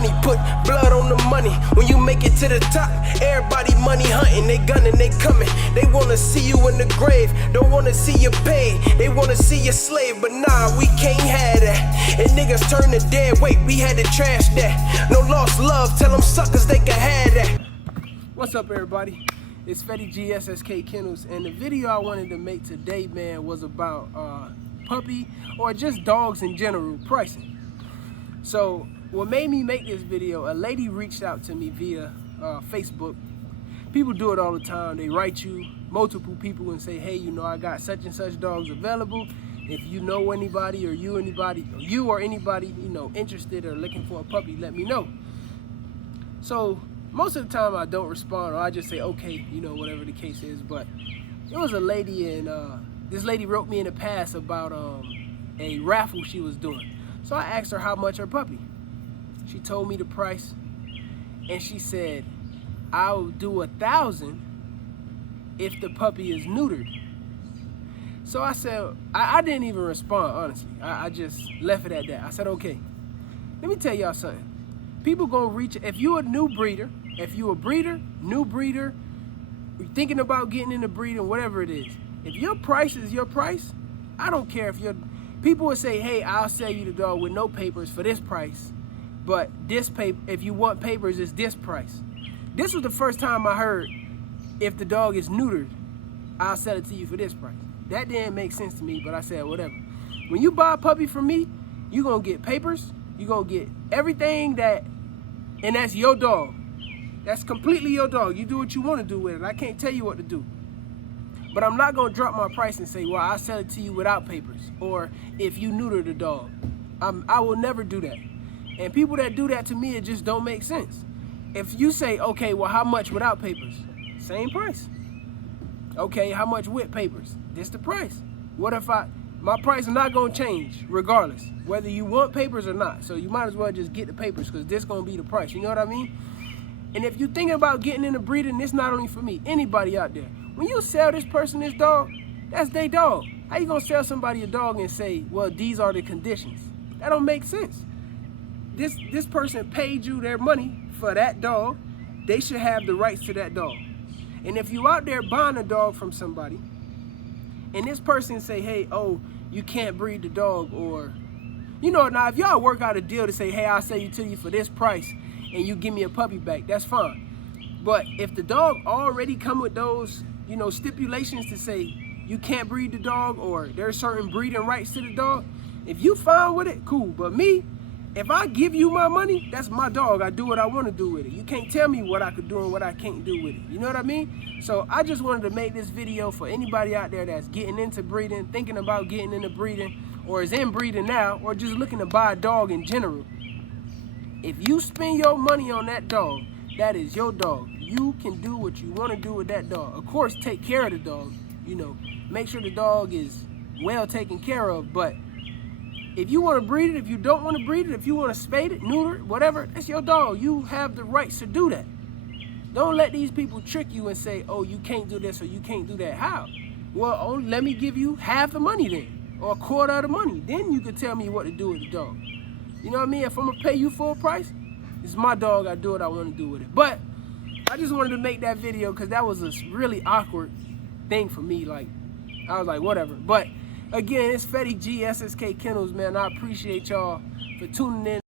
money, put blood on the money. When you make it to the top, everybody money hunting. They gunning, they coming. They wanna see you in the grave, don't wanna see you paid. They wanna see you slave, but nah, we can't have that. And niggas turn to dead weight, we had to trash that. No lost love, tell them suckers they can have that. What's up, everybody? It's Fetty G, SSK Kennels, and the video I wanted to make today, man, was about puppy or just dogs in general pricing. So what made me make this video, a lady reached out to me via Facebook. People do it all the time. They write you, multiple people, and say, hey, you know, I got such and such dogs available. If you know anybody or you or anybody, you know, interested or looking for a puppy, let me know. So most of the time I don't respond, or I just say, okay, you know, whatever the case is. But it was a lady, and this lady wrote me in the past about a raffle she was doing. So I asked her how much her puppy. She told me the price, and she said, I'll do 1,000 if the puppy is neutered. So I said, I didn't even respond, honestly. I just left it at that. I said, okay, let me tell y'all something. People gonna reach, if you a new breeder, if you a breeder, new breeder, you're thinking about getting into breeding, whatever it is, if your price is your price, I don't care if you're, people would say, hey, I'll sell you the dog with no papers for this price, but this paper, if you want papers, it's this price. This was the first time I heard, if the dog is neutered, I'll sell it to you for this price. That didn't make sense to me, but I said, whatever. When you buy a puppy from me, you're gonna get papers, you're gonna get everything that, and that's your dog. That's completely your dog. You do what you wanna do with it. I can't tell you what to do. But I'm not gonna drop my price and say, well, I'll sell it to you without papers, or if you neuter the dog. I will never do that. And people that do that, to me, it just don't make sense. If you say, okay, well, how much without papers? Same price. Okay, how much with papers? This the price. What if my price is not gonna change regardless, whether you want papers or not. So you might as well just get the papers, because this gonna be the price, you know what I mean? And if you're thinking about getting into breeding, this not only for me, anybody out there. When you sell this person this dog, that's their dog. How you gonna sell somebody a dog and say, well, these are the conditions? That don't make sense. This person paid you their money for that dog. They should have the rights to that dog. And if you out there buying a dog from somebody, and this person say, hey, oh, you can't breed the dog, or, you know, now if y'all work out a deal to say, hey, I'll sell you to you for this price, and you give me a puppy back, that's fine. But if the dog already come with those, you know, stipulations to say you can't breed the dog, or there's certain breeding rights to the dog, if you fine with it, cool. But me, if I give you my money, that's my dog. I do what I want to do with it. You can't tell me what I could do and what I can't do with it. You know what I mean? So I just wanted to make this video for anybody out there that's getting into breeding, thinking about getting into breeding, or is in breeding now, or just looking to buy a dog in general. If you spend your money on that dog, that is your dog. You can do what you want to do with that dog. Of course, take care of the dog. You know, make sure the dog is well taken care of, but if you want to breed it, if you don't want to breed it, if you want to spade it, neuter it, whatever, that's your dog. You have the rights to do that. Don't let these people trick you and say, oh, you can't do this or you can't do that. How? Well, let me give you half the money then, or a quarter of the money. Then you can tell me what to do with the dog. You know what I mean? If I'm going to pay you full price, it's my dog. I do what I want to do with it. But I just wanted to make that video because that was a really awkward thing for me. Like, I was like, whatever. But again, it's Fetty G, SSK Kennels, man. I appreciate y'all for tuning in.